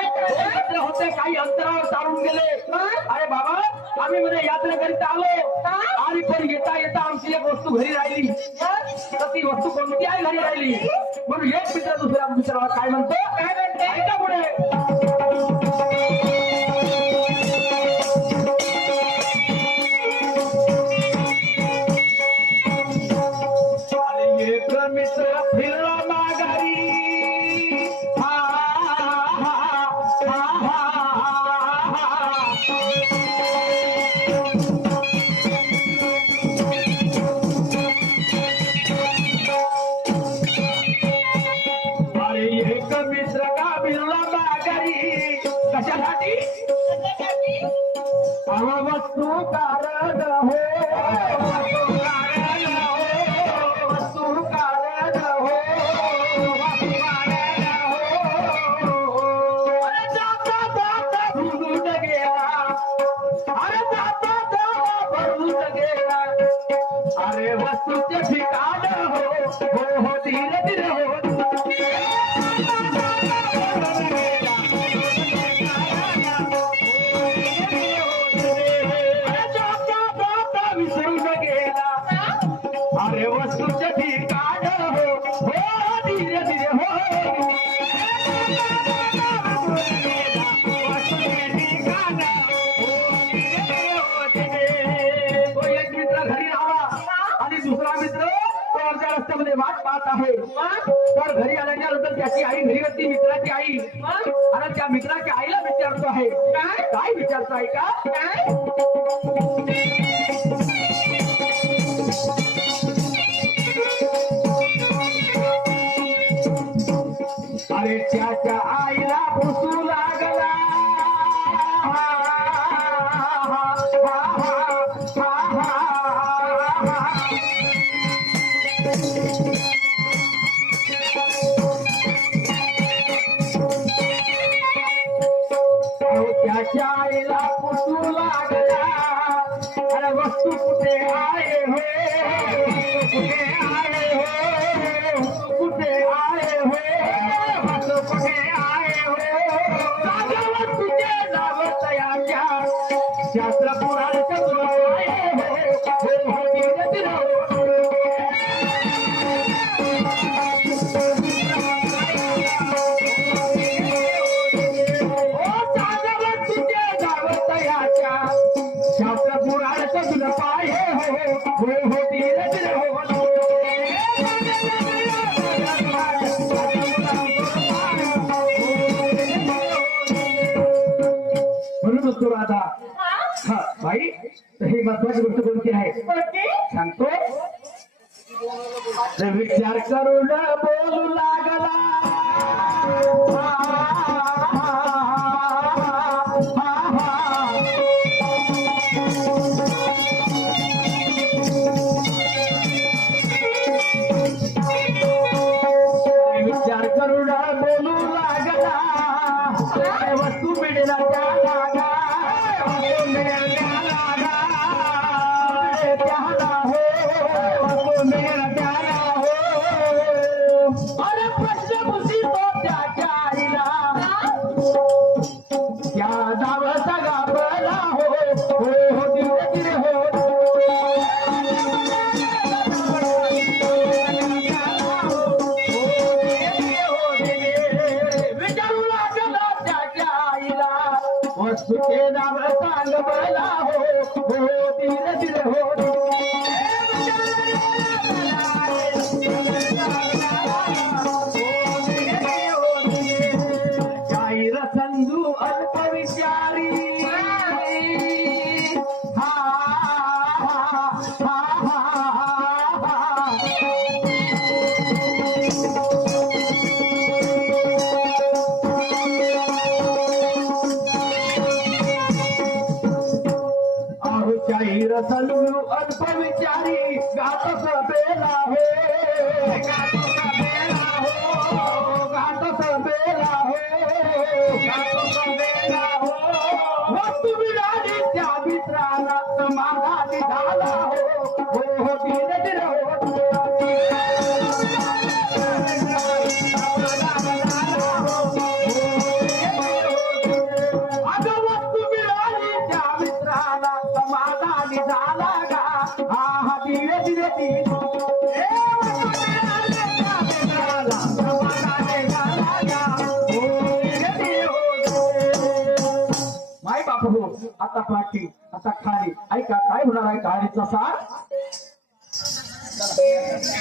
काही अंतरावर चालून गेले. अरे बाबा आम्ही मध्ये यात्रा करीत आलो आणि पण येता येता आमची एक वस्तू घरी राहिली. तर ती वस्तू कोणती आहे घरी राहिली म्हणून एक मित्र दुसऱ्या मित्राला काय म्हणतो ऐका पुढे. अरे एक मित्र फिरला माघारी कशासाठी वस्तू कारण हो वस्तू कारण हो अरे जाता जाता भरून गेला अरे जाता जाता भरून गेला अरे वस्तूचे ठिकाण हो धीरे धीरे हो अरे वस्तूचे ठिकाण हो धीरे धीरे हो वस्तूचे ठिकाण तो एक मित्र घरी आला आणि दुसरा मित्र तो रस्त्यामध्ये वाट पाहत आहे. तर घरी आल्याच्या नंतर त्याची आई घरी होती मित्राची आई आणि त्या मित्राच्या आईला विचारतो आहे काय विचारतो आहे का अरे त्याच्या आईला पुसू लागला त्याच्या आईला पुसू लागला अरे वस्तू कुठे आहे हो कुठे आहे हो कुठे आहे हो शास्त्र पुराणाच्या शास्त्र पुराणाच्या तुला पाय हो धीरे धीरे हो म्हणून म्हणतो राधा हा भाई ही महत्वाची गोष्ट कोणती आहे सांगतो विचार करून बोलू लागला विचार करून बोलू लागला वस्तू मिळेल अरे प्रश्न बुद्धी तो त्याच्या आईला त्या नावाचा गाभला हो धीरे धीरे हो विचारू लागला त्याच्या आईला वस्तूचे नाव सांग मला हो धीरे धीरे हो संधू अल्प विचारी बहुचाही रसलू अल्प विचारी गात सभेला हो गात सभेला हो गात सभेला हो गात सभेला हो वस्तू विराजी त्या मित्राला समाधानी झाला हो धीरे धीरे हो समाधानी झाला गा हा धीरे धीरे माय बाप हो आता पाठी आता खाली ऐका काय होणार आहे गाडीचा सार